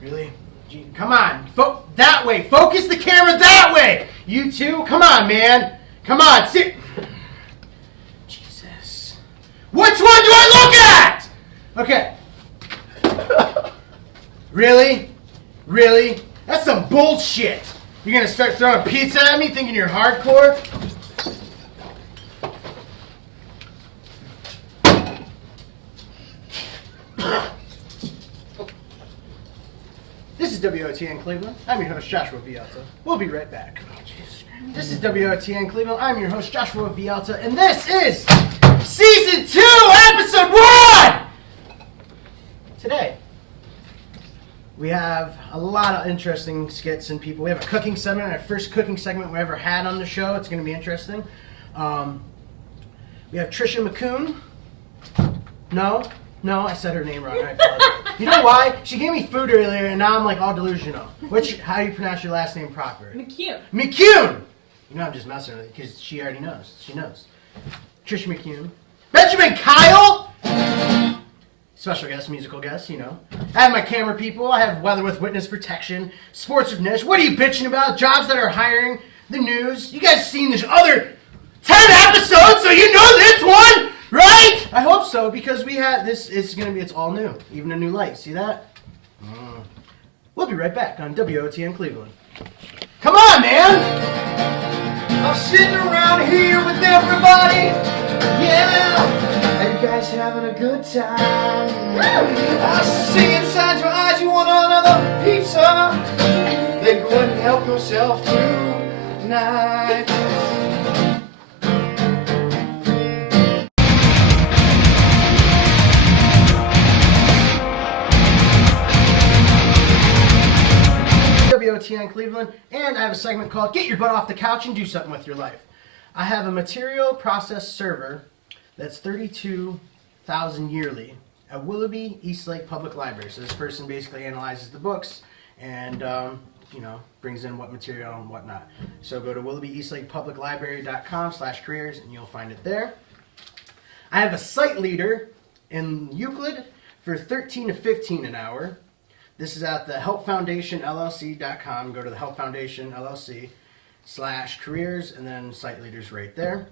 Really? Come on. That way. Focus the camera that way. You two? Come on, man. Come on. Sit. Jesus. Which one do I look at? Okay. Really? Really? That's some bullshit. You're gonna start throwing pizza at me thinking you're hardcore? This is WOTN Cleveland. I'm your host, Joshua Vialta. We'll be right back. This is WOTN Cleveland. I'm your host, Joshua Vialta, and this is Season 2, Episode 1! Today, we have a lot of interesting skits and people. We have a cooking segment, our first cooking segment we ever had on the show. It's going to be interesting. We have Tricia McCune. No, I said her name wrong. I apologize. You know why? She gave me food earlier, and now I'm like all delusional. How do you pronounce your last name proper? McCune. McCune! You know I'm just messing with it because she already knows. She knows. Tricia McCune. Benjamin Kyle! Special guest, musical guest, you know. I have my camera people. I have weather with witness protection, sports with Nish. What are you bitching about? Jobs that are hiring, the news. You guys seen this other 10 episodes, so you know this one! Right? I hope so, because we had this. It's all new, even a new light. See that? We'll be right back on WOTN Cleveland. Come on, man! I'm sitting around here with everybody. Yeah, are you guys having a good time? I see inside your eyes you want another pizza. Then go ahead and help yourself tonight. WOTN Cleveland, and I have a segment called Get Your Butt Off the Couch and Do Something with Your Life. I have a material process server that's $32,000 yearly at Willoughby Eastlake Public Library. So this person basically analyzes the books and brings in what material and whatnot. So go to willoughbyeastlakepubliclibrary.com/careers and you'll find it there. I have a site leader in Euclid for $13 to $15 an hour. This is at the helpfoundationllc.com. Go to the Help Foundation LLC/careers and then site leaders right there.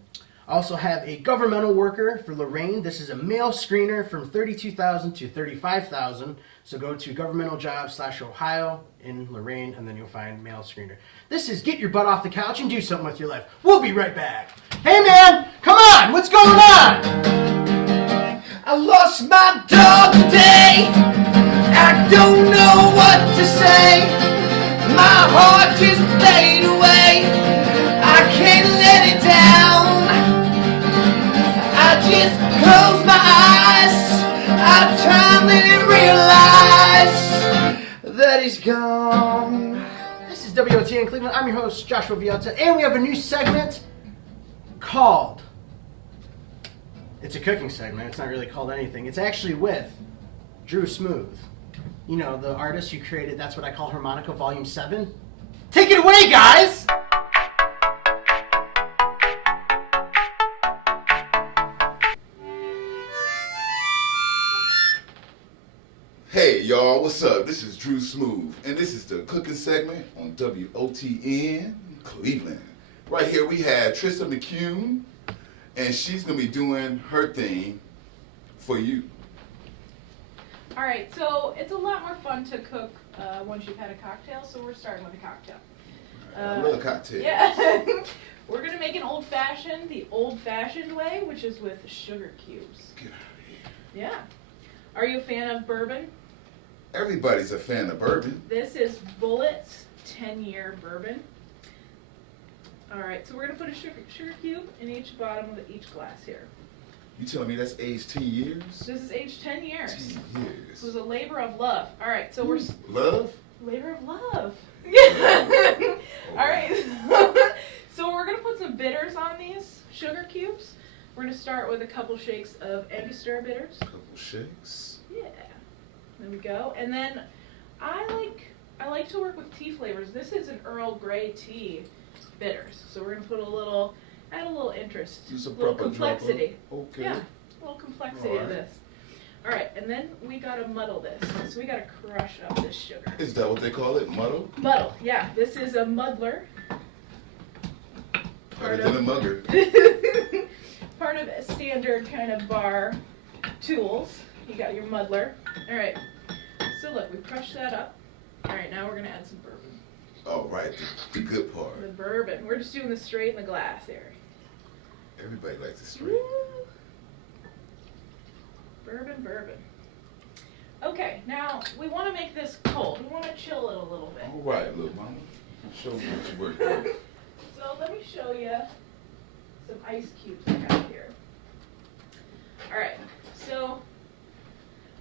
I also have a governmental worker for Lorraine. This is a male screener from $32,000 to $35,000. So go to governmentalJobs/Ohio in Lorraine and then you'll find male screener. This is Get Your Butt Off the Couch and Do Something with Your Life. We'll be right back. Hey man, come on, what's going on? I lost my dog today. I don't know what to say. My heart just laid away. I can't let it down. I just close my eyes. I try and realize that he's gone. This is WOTN Cleveland. I'm your host, Joshua Vialta, and we have a new segment called... It's a cooking segment. It's not really called anything. It's actually with Drew Smooth. You know, the artist who created That's What I Call Harmonica Volume 7. Take it away, guys! Hey, y'all, what's up? This is Drew Smooth, and this is the cooking segment on WOTN Cleveland. Right here we have Tricia McCune, and she's going to be doing her thing for you. All right, so it's a lot more fun to cook once you've had a cocktail, so we're starting with a cocktail. I love cocktails. Yeah. We're going to make an old-fashioned, the old-fashioned way, which is with sugar cubes. Get out of here. Yeah. Are you a fan of bourbon? Everybody's a fan of bourbon. This is Bulleit's 10-year bourbon. All right, so we're gonna put a sugar cube in each bottom of each glass here. You telling me that's aged 10 years? This is aged 10 years. 10 This years. was a labor of love. All right, so we're Love? labor of love. Yeah. All right. So we're gonna put some bitters on these sugar cubes. We're gonna start with a couple shakes of Angostura bitters. Couple shakes. Yeah. There we go. And then I like to work with tea flavors. This is an Earl Grey tea bitters. So we're gonna put add a little interest, Use a a little proper complexity. dropper. Okay. Yeah, a little complexity All of right. this. All right, and then we gotta muddle this. So we gotta crush up this sugar. Is that what they call it? Muddle? Muddle, yeah. This is a muddler. Better than a mugger. Part of a standard kind of bar tools. You got your muddler. All right. So look, we crushed that up. All right, now we're gonna add some bourbon. Oh, right. The good The part. bourbon. We're just doing this straight in the glass here. Everybody likes it straight. Woo. Bourbon, bourbon. Okay, now we want to make this cold. We want to chill it a little bit. All right, little mama. Show me what you work with. So let me show you some ice cubes I got here. All right, so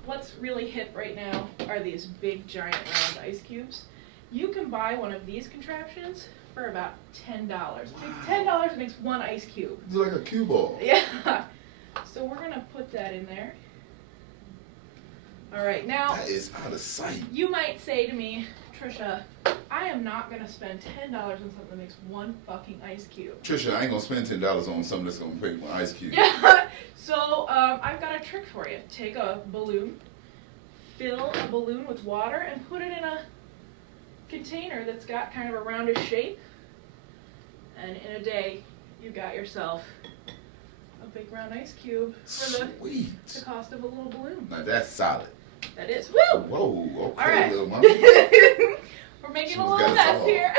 what's really hip right now are these big giant round ice cubes. You can buy one of these contraptions for about $10. It takes $10, it makes one ice cube. It's like a cue ball. Yeah. So we're gonna put that in there. All right, now That is out of sight. you might say to me, Tricia, I am not gonna spend $10 on something that makes one fucking ice cube. Trisha, I ain't gonna spend $10 on something that's gonna break my ice cube. Yeah. So I've got a trick for you. Take a balloon, fill a balloon with water, and put it in a container that's got kind of a roundish shape. And in a day, you got yourself a big round ice cube for the Sweet. cost of a little balloon. Now that's solid. That is. Woo! Whoa, okay, All right. little mama. We're making She's a little got us mess all. here.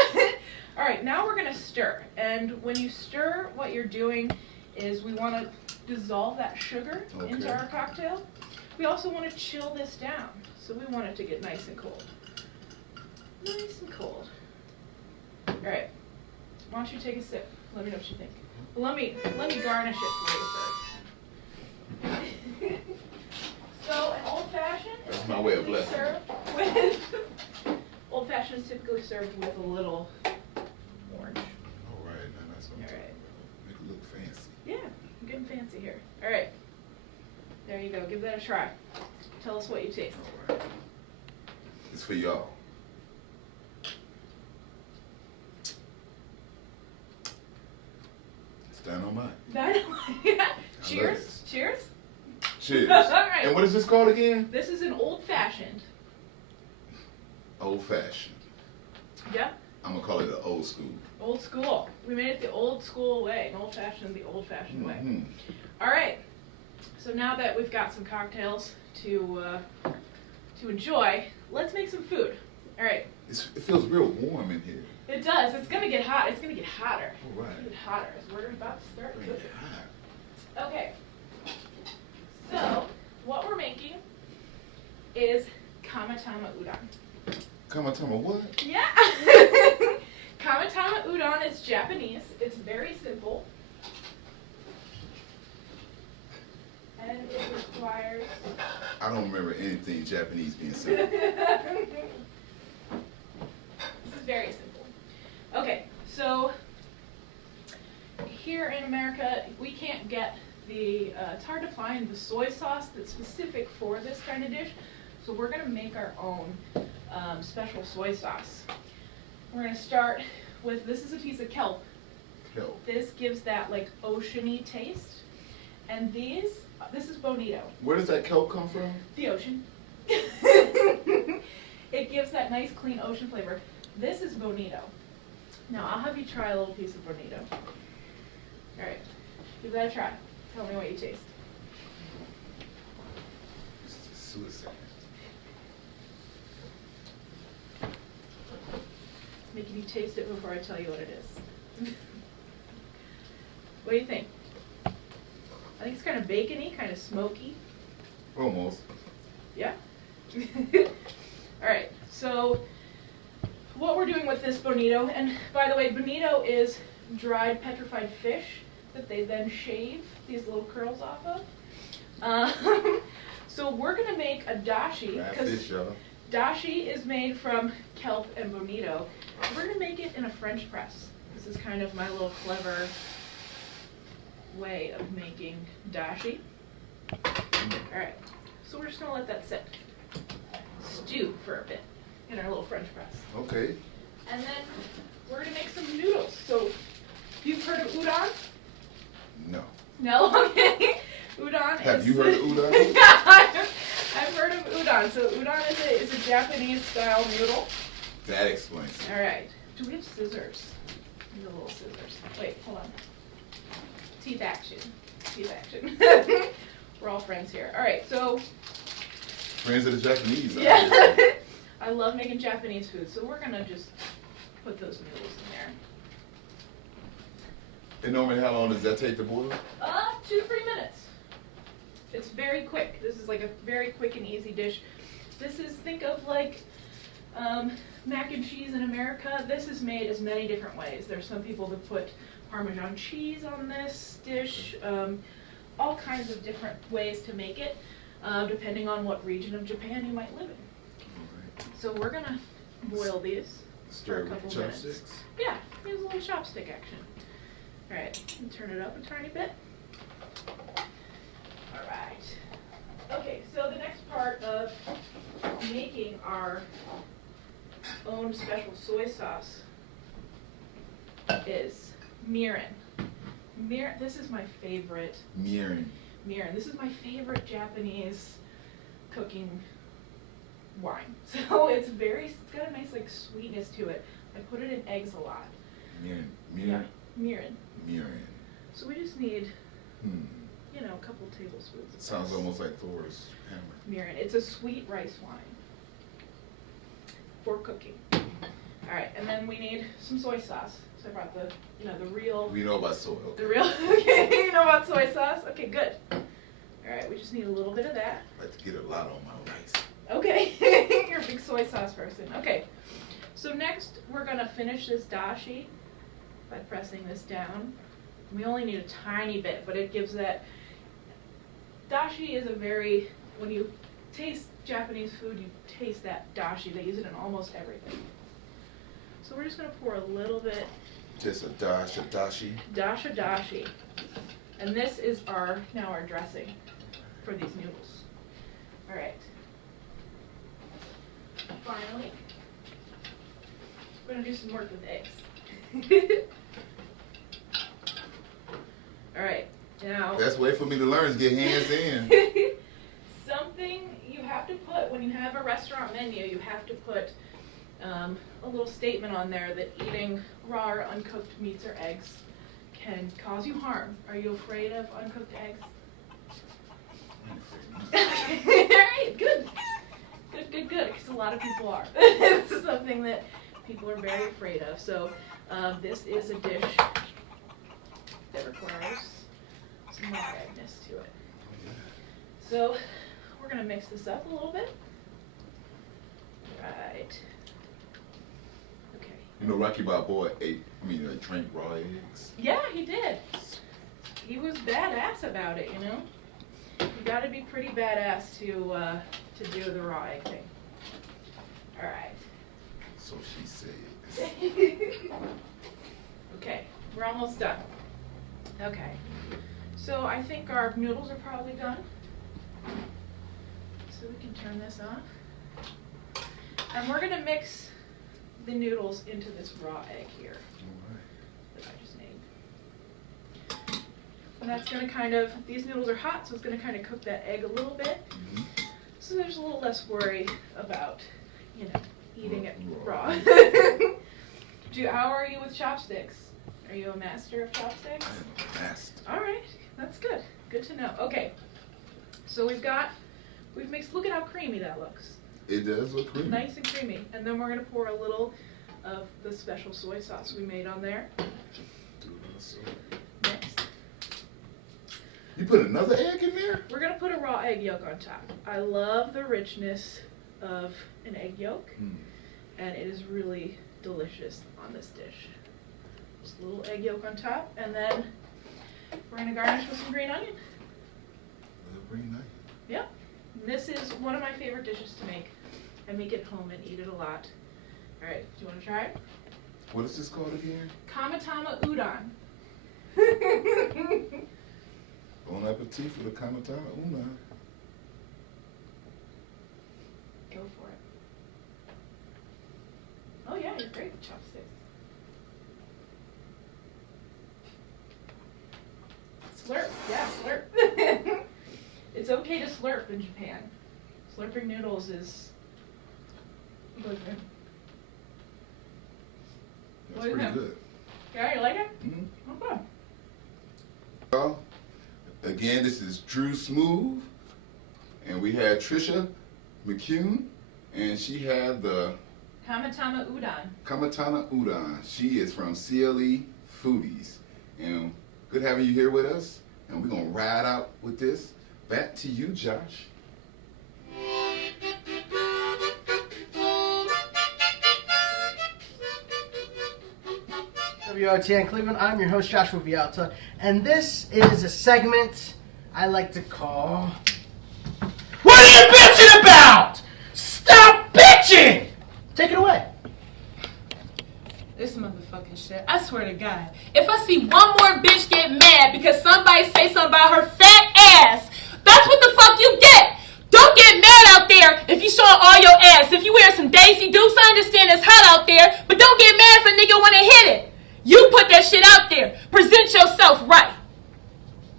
All right, now we're going to stir. And when you stir, what you're doing is we want to dissolve that sugar into Okay. our cocktail. We also want to chill this down. So we want it to get nice and cold. Nice and cold. All right. Why don't you take a sip? Let me know what you think. Well, let me garnish it for you first. So an old fashioned is That's my way of typically blessing. served with old fashioned is typically served with a little orange. All right, now that's what I'm All talking right. about. Make it look fancy. Yeah, I'm getting fancy here. All right. There you go. Give that a try. Tell us what you taste. All right. It's for y'all. It's dynamite. Yeah. Cheers. this. Cheers. Cheers. All right. And what is this called again? This is an old fashioned. Old fashioned. Yeah. I'm gonna call it the old school. Old school. We made it the old school way. An old fashioned the old fashioned way. Mhm. All right. So now that we've got some cocktails to enjoy, let's make some food. All right. It feels real warm in here. It does. It's gonna get hot. It's gonna get hotter. All right. It's gonna get hotter as we're about to start Bring it cooking. hot. Okay. So what we're making is kamatama udon. Come on, tell me what? Yeah. Kamatama udon is Japanese. It's very simple. And it requires I don't remember anything Japanese being said. This is very simple. Okay, so here in America, we can't get it's hard to find the soy sauce that's specific for this kind of dish, so we're gonna make our own special soy sauce. We're gonna start with, this is a piece of kelp. Help. This gives that like oceany taste. And this is bonito. Where does that kelp come from? The ocean. It gives that nice, clean ocean flavor. This is bonito. Now, I'll have you try a little piece of bonito. All right, give that a try. Tell me what you taste. This is suicide. Making you taste it before I tell you what it is. What do you think? I think it's kind of bacony, kind of smoky. Almost. Yeah. All right. So what we're doing with this bonito, and by the way, bonito is dried petrified fish that they then shave these little curls off of. So we're gonna make a dashi because dashi is made from kelp and bonito. We're gonna make it in a French press. This is kind of my little clever way of making dashi. All right. So we're just gonna let that sit, stew for a bit in our little French press. Okay. And then we're gonna make some noodles. So you've heard of udon? No. No? Okay. Udon Have is... you heard of udon? I've heard of udon. So udon is a Japanese style noodle. That explains it. All right. Do we have scissors? We need a little scissors. Wait, hold on. Teeth action. Teeth action. We're all friends here. All right, so... Friends of the Japanese. Yeah. I love making Japanese food, so we're going to just put those noodles in there. And normally how long does that take to boil? 2 to 3 minutes. It's very quick. This is like a very quick and easy dish. This is, think of like mac and cheese in America. This is made as many different ways. There's some people that put Parmesan cheese on this dish. All kinds of different ways to make it, depending on what region of Japan you might live in. So we're gonna boil these for a couple minutes. Chopsticks? Yeah, use a little chopstick action. All right, and turn it up a tiny bit. All right. Okay, so the next part of making our own special soy sauce is mirin. Mirin, this is my favorite. Mirin. Mirin. This is my favorite Japanese cooking wine. So it's got a nice like sweetness to it. I put it in eggs a lot. Mirin. Yeah, mirin. Mirin. So we just need, a couple tablespoons of Sounds this. almost like Thor's hammer. Mirin. It's a sweet rice wine for cooking. All right, and then we need some soy sauce. So I brought the real. We know about soy. Okay. The real. Okay, you know about soy sauce? Okay, good. All right, we just need a little bit of that. I like to get a lot on my rice. Okay, you're a big soy sauce person. Okay, so next we're gonna finish this dashi by pressing this down. We only need a tiny bit, but it gives that. Dashi is when you taste Japanese food, you taste that dashi. They use it in almost everything. So we're just gonna pour a little bit. Just a dash of dashi. Dashi. And this is now our dressing for these noodles. All right. Finally, we're gonna do some work with eggs. All right, now. Best way for me to learn is get hands in. Something you have to put when you have a restaurant menu, you have to put a little statement on there that eating raw or uncooked meats or eggs can cause you harm. Are you afraid of uncooked eggs? All right, good. Good, because a lot of people are. This is something that people are very afraid of. So this is a dish that requires some raw eggness to it. So we're going to mix this up a little bit. Right. Okay. You know, Rocky Balboa drank raw eggs. Yeah, he did. He was badass about it, you know? You got to be pretty badass to do the raw egg thing. All right. So she says. Okay, we're almost done. Okay, so I think our noodles are probably done. So we can turn this off. And we're gonna mix the noodles into this raw egg here that I just made. And that's gonna these noodles are hot, so it's gonna kind of cook that egg a little bit. Mm-hmm. So there's a little less worry about, eating it raw. How are you with chopsticks? Are you a master of chopsticks? I am a master. All right, that's good. Good to know. Okay, so we've mixed. Look at how creamy that looks. It does look creamy. Nice and creamy. And then we're gonna pour a little of the special soy sauce we made on there. Next. You put another egg in there? We're gonna put a raw egg yolk on top. I love the richness of an egg yolk, and it is really delicious on this dish. Just a little egg yolk on top, and then we're gonna garnish with some green onion. Green onion. Yep. This is one of my favorite dishes to make. I make it home and eat it a lot. All right, do you want to try it? What is this called again? Kamatama udon. Bon appetit for the kamatana una. Go for it. Oh yeah, you're great with chopsticks. Slurp, yeah, slurp. It's okay to slurp in Japan. Slurping noodles is good. That's What do you pretty think? good. Yeah, you like it? Mm-hmm. Okay. Well, again, this is Drew Smooth, and we had Tricia McCune, and she had the Kamatama udon. Kamatana Udon. She is from CLE Foodies, and good having you here with us, and we're going to ride out with this. Back to you, Josh. WOTN Cleveland, I'm your host Joshua Vialta, and this is a segment I like to call What Are You Bitching About? Stop bitching! Take it away. This motherfucking shit. I swear to God. If I see one more bitch get mad because somebody say something about her fat ass, that's what the fuck you get. Don't get mad out there if you showing all your ass. If you wear some Daisy Dukes, I understand it's hot out there, but don't get mad if a nigga wanna hit it. You put that shit out there. Present yourself right.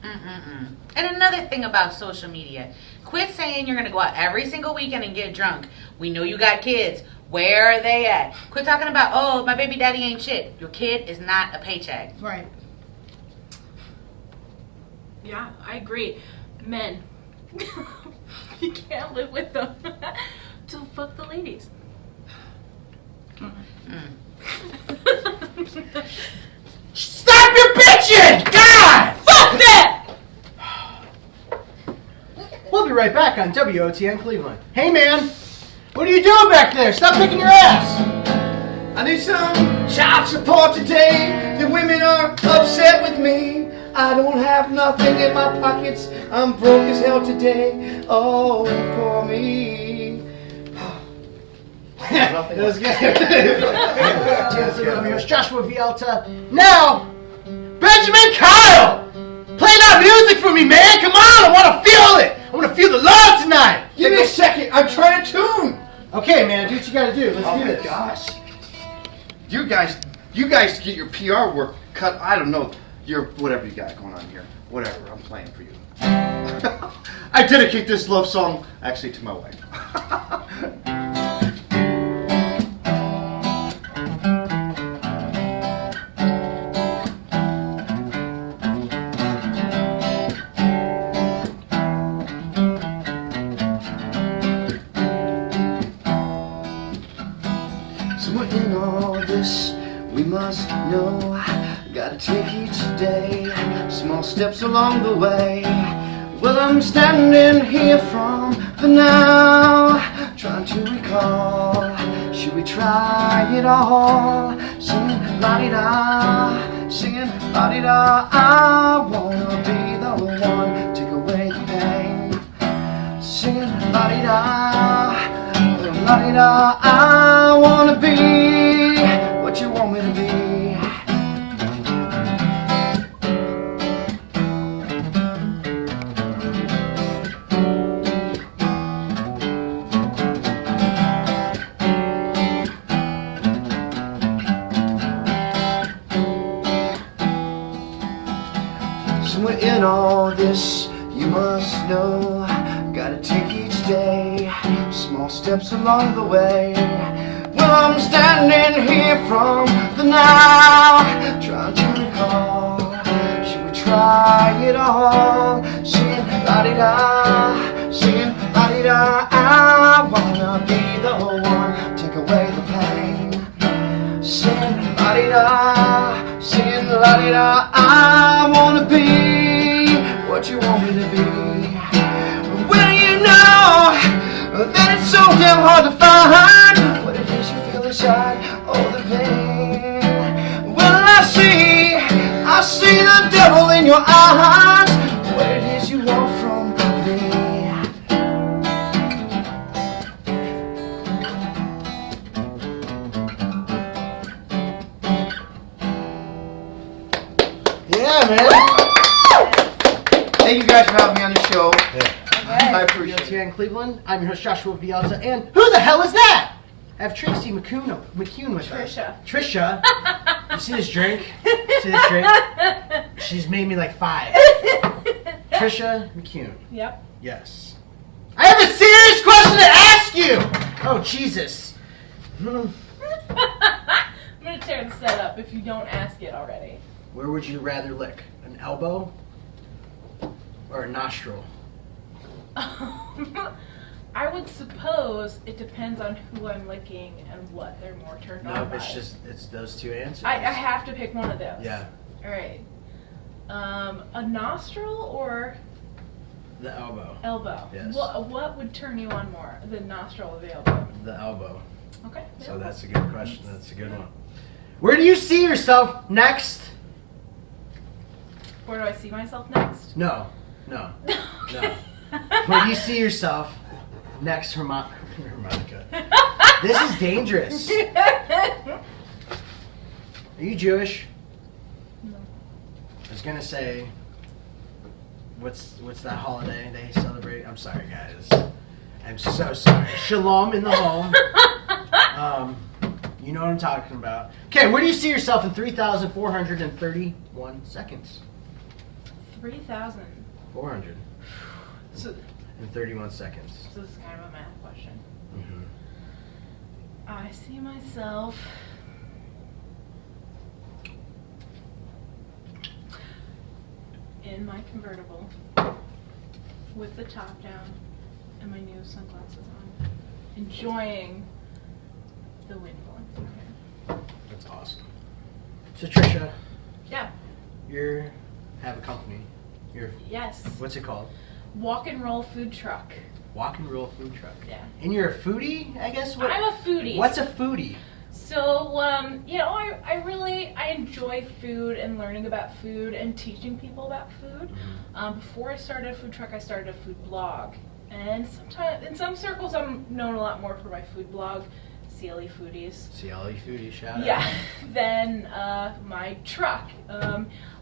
And another thing about social media, quit saying you're gonna go out every single weekend and get drunk. We know you got kids. Where are they at? Quit talking about, oh, my baby daddy ain't shit. Your kid is not a paycheck. Right. Yeah, I agree. Men, you can't live with them. So fuck the ladies. Stop your bitching! God! Fuck that! We'll be right back on WOTN Cleveland. Hey man, what are you doing back there? Stop picking your ass! I need some child support today. The women are upset with me. I don't have nothing in my pockets. I'm broke as hell today. Oh, poor me. That was good. I'm Joshua Vialta. Now, Benjamin Kyle! Play that music for me, man! Come on, I want to feel it! I want to feel the love tonight! Give me a second. I'm trying to tune. Okay, man, do what you gotta do. Let's Oh do my this. gosh. You guys get your PR work cut. I don't know. You're whatever you got going on here. Whatever. I'm playing for you. I dedicate this love song actually to my wife. Somewhere in all this, we must know. Gotta take each day, small steps along the way. Well, I'm standing here from the now, trying to recall. Should we try it all? Singing la-di-da, singing la-di-da. I wanna be the one, take away the pain. Singing la-di-da, la-di-da. I wanna be what you want me to be. Somewhere in all this, you must know, gotta take each day, small steps along the way. Well, I'm standing here from the now, trying to recall. Should we try it all? Singing la-di-da, singing la-di-da. I wanna be the one, take away the pain. Singing la-di-da, singing la-di-da. I wanna be what you want so damn hard to find what it is you feel inside. Oh, the pain. Well, I see the devil in your eyes. What it is you want from me. Yeah, man. Thank you guys for having me on the show. I appreciate it. WOTN Cleveland. I'm your host Joshua Vialta, and who the hell is that? I have Tricia McCune with us. Tricia. You see this drink? See this drink? She's made me like 5. Tricia McCune. Yep. Yes. I have a serious question to ask you! Oh, Jesus. I'm gonna tear the set up if you don't ask it already. Where would you rather lick? An elbow or a nostril? I would suppose it depends on who I'm licking and what they're more turned on No, by. it's those two answers. I have to pick one of those. Yeah. All right. A nostril or The elbow. elbow? Yes. What would turn you on more, the nostril or the elbow? The elbow. Okay. So that's a good question. That's a good one. Where do you see yourself next? Where do I see myself next? No. Where do you see yourself next, harmonica? This is dangerous. Are you Jewish? No. I was gonna say, what's that holiday they celebrate? I'm sorry, guys. I'm so sorry. Shalom in the home. You know what I'm talking about. Okay, where do you see yourself in 3,431 seconds? 3,000. 400 So in 31 seconds. this is kind of a math question. Mm-hmm. I see myself in my convertible with the top down and my new sunglasses on, enjoying the wind blowing through my hair. That's awesome. So Tricia, Yeah. you have a company. Yes. What's it called? Walk and roll food truck. Walk and Roll Food Truck. Yeah. And you're a foodie, I guess? I'm a foodie. What's a foodie? So, I enjoy food and learning about food and teaching people about food. Before I started a food truck, I started a food blog. And sometimes, in some circles, I'm known a lot more for my food blog, CLE Foodies. CLE Foodie, shout out. Yeah. Then my truck.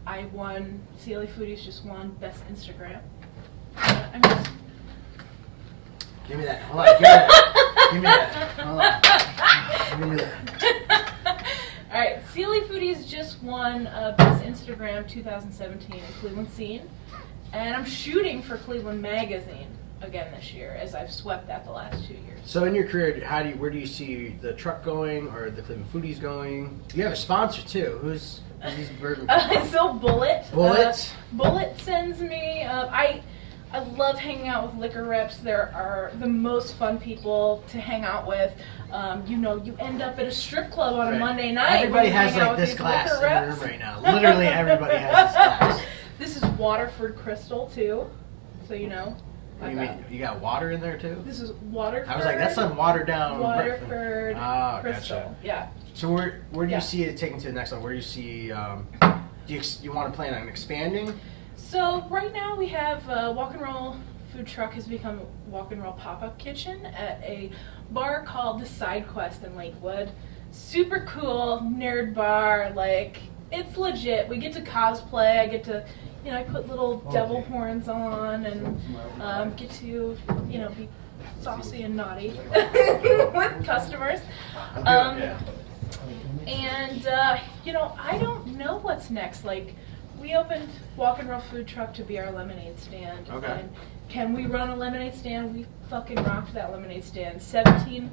I won, CLE Foodies just won Best Instagram. I'm just... Give me that. Hold on, give me that. Give me that. Hold on. Give me that. Alright, CLE Foodies just won Best Instagram 2017 in Cleveland Scene. And I'm shooting for Cleveland Magazine again this year, as I've swept that the last 2 years. So in your career, where do you see the truck going or the Cleveland Foodies going? You have a sponsor too. Who's these bourbon? So Bullet. Bullet? Bullet sends me. I love hanging out with liquor reps. There are the most fun people to hang out with. You end up at a strip club on a Monday night. Everybody when you has hang out like with this these glass in liquor the reps. room right now. Literally everybody has this glass. This is Waterford Crystal too, so you know. What do you mean? You got water in there too? This is Waterford. I was like, that's not watered down. Waterford Oh, Crystal. gotcha. Yeah. So where do Yeah. you see it taken to the next level? Where do you see? You want to plan on expanding? So right now we have Walk and Roll Food Truck has become Walk and Roll Pop-Up Kitchen at a bar called the Side Quest in Lakewood. Super cool nerd bar. Like, it's legit. We get to cosplay. I get to, I put little devil horns on and get to, be saucy and naughty with customers. I don't know what's next. Like, we opened Walk and Roll Food Truck to be our lemonade stand. Okay. And can we run a lemonade stand? We fucking rocked that lemonade stand. 17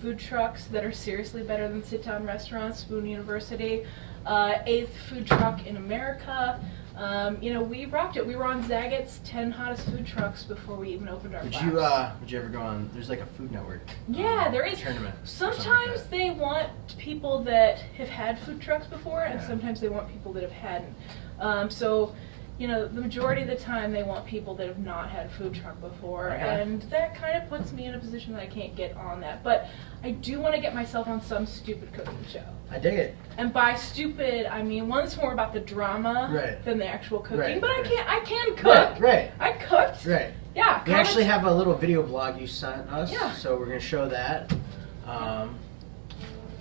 food trucks that are seriously better than sit-down restaurants, Spoon University. 8th food truck in America. We rocked it. We were on Zagat's 10 hottest food trucks before we even opened our Would flaps. you ever go on? There's like a Food Network. Yeah, there is. Tournament. or something like Sometimes that. they want people that have had food trucks before, and Yeah. sometimes they want people that have hadn't. you know, the majority of the time they want people that have not had a food truck before, Okay. and that kind of puts me in a position that I can't get on that. But I do want to get myself on some stupid cooking show. I dig it. And by stupid, I mean one that's more about the drama Right. than the actual cooking. Right, But right. I can cook. Right. I cooked. Right. Yeah. We actually have a little video blog you sent us, Yeah. so we're gonna show that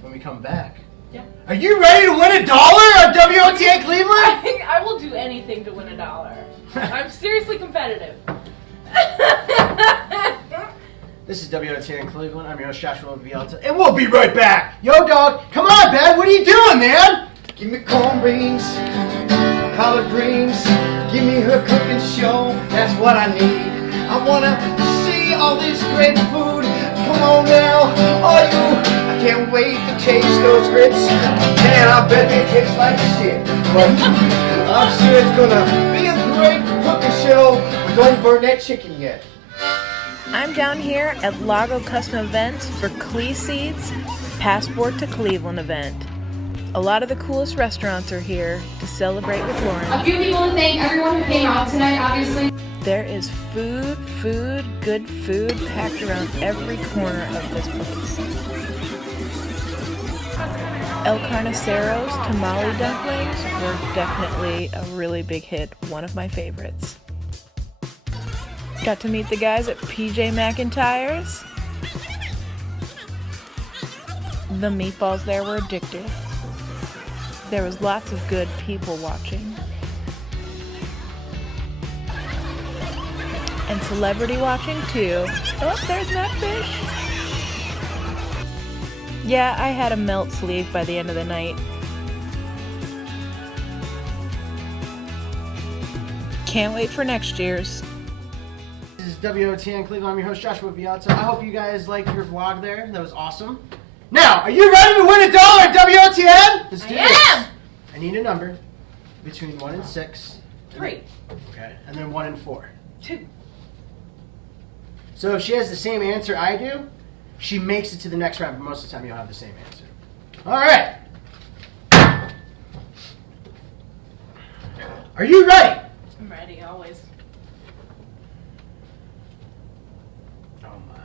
when we come back. Yeah. Are you ready to win $1 on WOTN I Cleveland? think I will do anything to win $1. I'm seriously competitive. This is WOTN Cleveland. I'm your host Joshua Vialta, and we'll be right back. Yo, dog, come on, Ben. What are you doing, man? Give me corned beans, collard greens. Give me her cooking show. That's what I need. I wanna see all this great food. Come on now, all you. I can't wait to taste those grits. Man, I bet they taste like shit. But I'm sure it's gonna be a great cooking show. But don't burn that chicken yet. I'm down here at Lago Custom Events for Clee Seeds Passport to Cleveland event. A lot of the coolest restaurants are here to celebrate with Lauren. A few people to thank, everyone who came out tonight, obviously. There is food, good food packed around every corner of this place. El Carnicero's tamale dumplings were definitely a really big hit, one of my favorites. Got to meet the guys at PJ McIntyre's. The meatballs there were addictive. There was lots of good people watching. And celebrity watching too. Oh, there's that fish. Yeah, I had a melt sleeve by the end of the night. Can't wait for next year's. This is WOTN Cleveland. I'm your host Joshua Vialta. I hope you guys liked your vlog there. That was awesome. Now, are you ready to win $1 at WOTN? Let's do this. am. I need a number between 1 and 6. 3, Okay, and then 1 and 4. 2. So if she has the same answer I do, she makes it to the next round, but most of the time you'll have the same answer. All right. Are you ready? I'm ready, always. Oh my.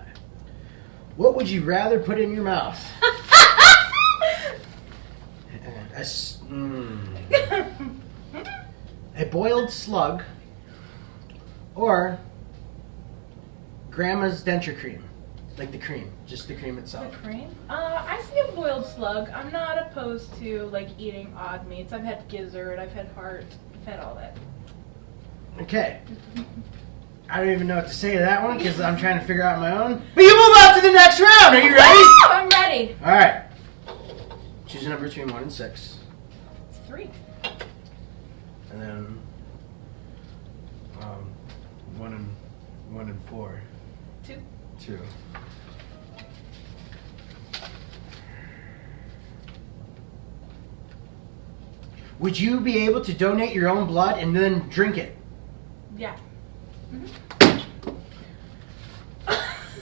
What would you rather put in your mouth? A boiled slug or grandma's denture cream. Like the cream, just the cream itself. The cream? I see a boiled slug. I'm not opposed to like eating odd meats. I've had gizzard, I've had heart, I've had all that. Okay. I don't even know what to say to that one because I'm trying to figure out my own. But you move on to the next round. Are you ready? Woo! I'm ready. All right. Choose a number between 1 and 6. It's 3. And then 1 and 4. 2. 2. Would you be able to donate your own blood and then drink it? Yeah.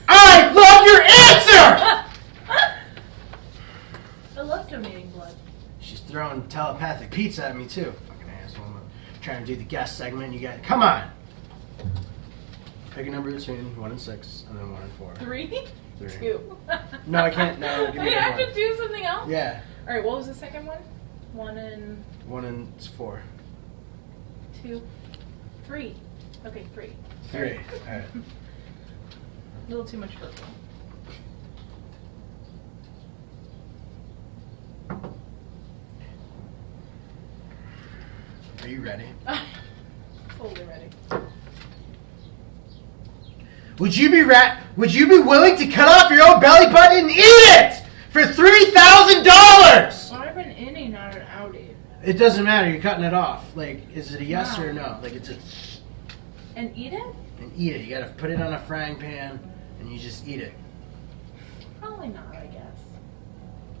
I love your answer! I love donating blood. She's throwing telepathic pizza at me too. Fucking asshole. I'm trying to do the guest segment. You got come on. Pick a number between 1 and 6, and then 1 and 4. 3? 3. 2. No, I can't. No, give me Wait, I have one. to do something else? Yeah, Alright, what was the second one? 1 and 1 and 4. 2. 3. Okay, 3. 3. All right. A little too much purple. Are you ready? Totally ready. Would you be willing to cut off your own belly button and eat it for $3,000? I've been innie, not an outie. It doesn't matter. You're cutting it off. Like, is it a yes or a no? Like, it's a And eat it? and eat it. You gotta put it on a frying pan and you just eat it. Probably not, I guess.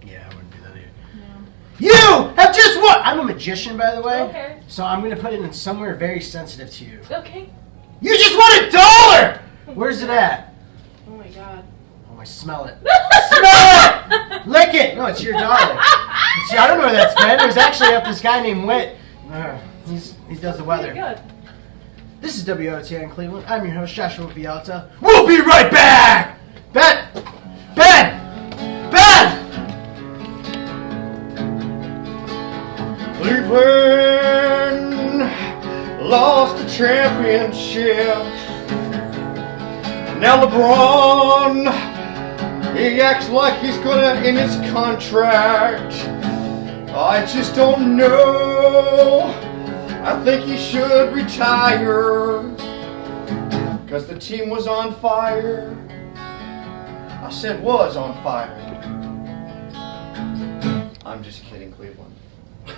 Yeah, I wouldn't do that either. No. You have just won! I'm a magician, by the way. Okay. So I'm gonna put it in somewhere very sensitive to you. Okay. You just won $1! Where's it at? Oh my god. Oh, I smell it. Smell it! Lick it! No, it's your dollar. See, I don't know where that's been. It was actually up this guy named Whit. He does the weather. Good. This is WOTN Cleveland. I'm your host, Joshua Vialta. We'll be right back! Ben! Cleveland lost the championship. Now LeBron, he acts like he's gonna end his contract. I just don't know. I think he should retire. Cause the team was on fire. I said was on fire. I'm just kidding, Cleveland.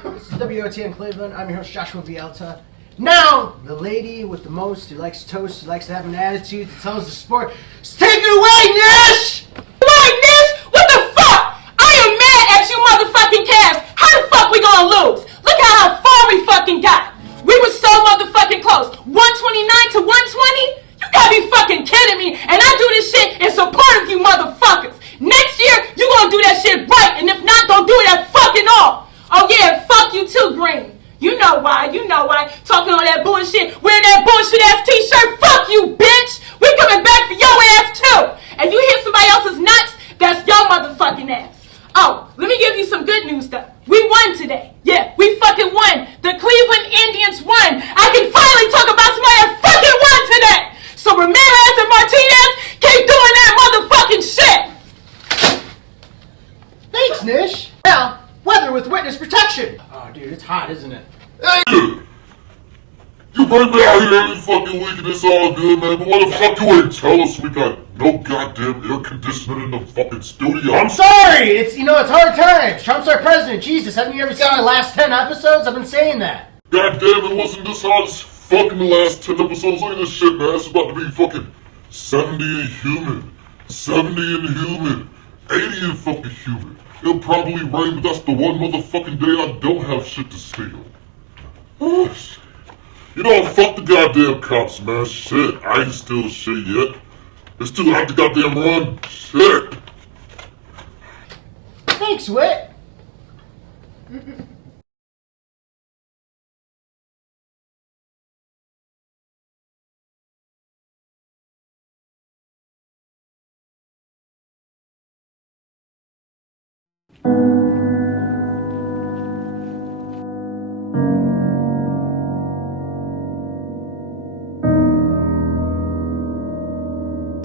This is WOTN Cleveland. I'm your host, Joshua Vialta. Now, the lady with the most, who likes toast, who likes to have an attitude, that tells the sport, take it away, Nish! Why, Nish? What the fuck? I am mad at you motherfucking Cavs. How the fuck we gonna lose? Look how far we fucking got. We were so motherfucking close. 129 to 120? You gotta be fucking kidding me. And I do this shit in support of you motherfuckers. Next year, you gonna do that shit right. And if not, don't do it at fucking all. Oh yeah, fuck you too, Green. You know why. Talking all that bullshit, wearing that bullshit ass t-shirt. Fuck you, bitch. We coming back for your ass too. And you hit somebody else's nuts, that's your motherfucking ass. Oh, let me give you some good news though. We won today. Yeah, we fucking won. The Cleveland Indians won. I can finally talk about somebody that fucking won today. So Ramirez and Martinez keep doing that motherfucking shit. Thanks, Nish. Now, weather with witness protection. Oh, dude, it's hot, isn't it? Hey! You bring me out here every fucking week and it's all good, man, but why the fuck you ain't tell us we got no goddamn air conditioning in the fucking studio? I'm sorry! It's hard times. Trump's our president. Jesus, haven't you ever seen our last 10 episodes? I've been saying that. Goddamn, it wasn't this hot as fucking the last 10 episodes. Look at this shit, man. It's about to be fucking 70 and humid. 70 and humid. 80 and fucking humid. It'll probably rain, but that's the one motherfucking day I don't have shit to steal. Oh, shit. You know, fuck the goddamn cops, man. Shit, I ain't steal shit yet. It's too hot to goddamn run. Shit. Thanks, Whit.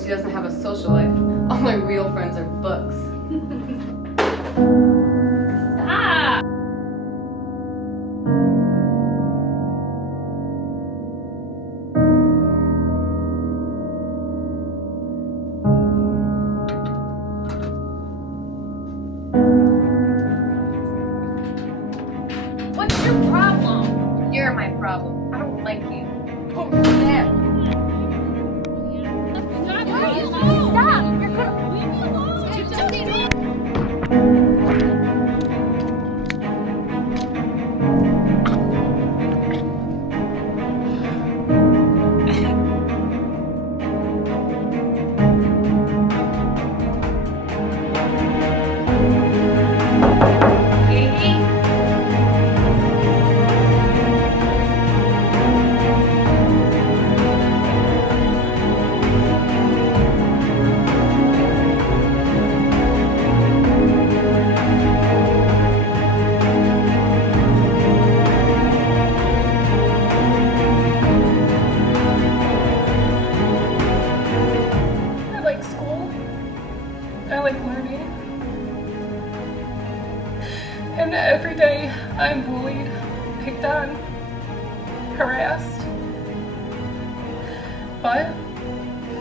She doesn't have a social life. All my real friends are books. Stop. What's your problem? You're my problem. I don't like you. Oh, snap. Stop! You're gonna leave me alone! I like school. I like learning. And every day I'm bullied, picked on, harassed. But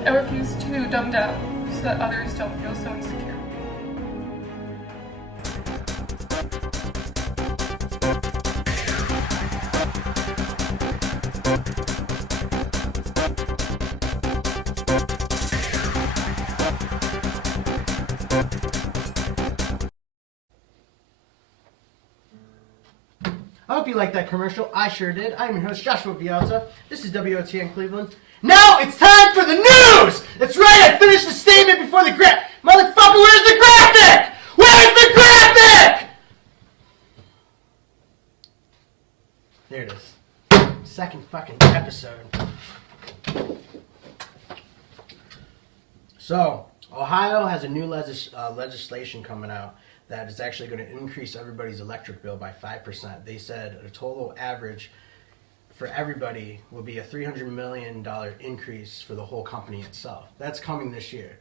I refuse to dumb down so that others don't feel so insecure. I hope you liked that commercial. I sure did. I'm your host, Joshua Vialta. This is WOTN Cleveland. Now it's time for the news! That's right, I finished the statement before the Motherfucker, where's the graphic? Where's the graphic? There it is. So, Ohio has a new legislation coming out that is actually going to increase everybody's electric bill by 5%. They said a total average for everybody will be a $300 million increase for the whole company itself. That's coming this year.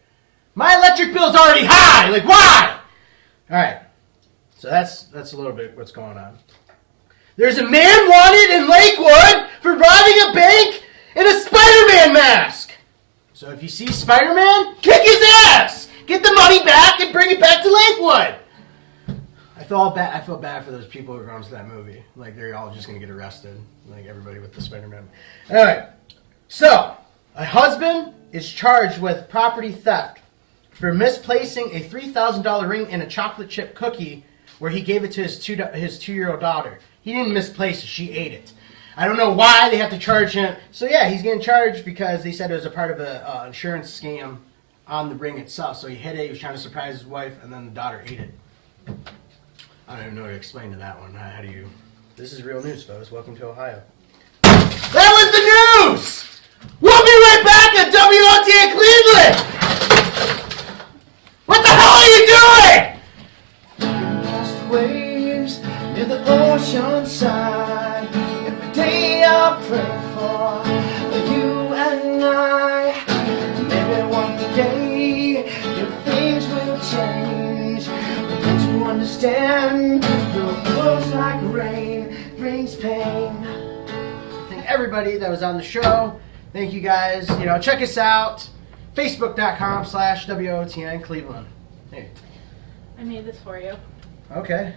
My electric bill's already high! Like, why? Alright, so that's a little bit what's going on. There's a man wanted in Lakewood for robbing a bank in a Spider-Man mask. So if you see Spider-Man, kick his ass! Get the money back and bring it back to Lakewood! I feel bad for those people who are going to that movie. Like, they're all just going to get arrested. Like, everybody with the Spider-Man. Alright, so, a husband is charged with property theft for misplacing a $3,000 ring in a chocolate chip cookie where he gave it to his 2-year-old daughter. He didn't misplace it, she ate it. I don't know why they have to charge him. So yeah, he's getting charged because they said it was a part of an insurance scam on the ring itself. So he hid it, he was trying to surprise his wife, and then the daughter ate it. I don't even know how to explain to that one. How do you... This is real news, folks. Welcome to Ohio. That was the news! We'll be right back at WOTN Cleveland! What the hell are you doing? Past the waves near the ocean side. Every day I pray for you and I. Maybe one day your things will change. But don't you understand? Your world's like rain, brings pain. Thank everybody that was on the show. Thank you guys. Check us out. Facebook.com/WOTN Cleveland. Hey. I made this for you. Okay.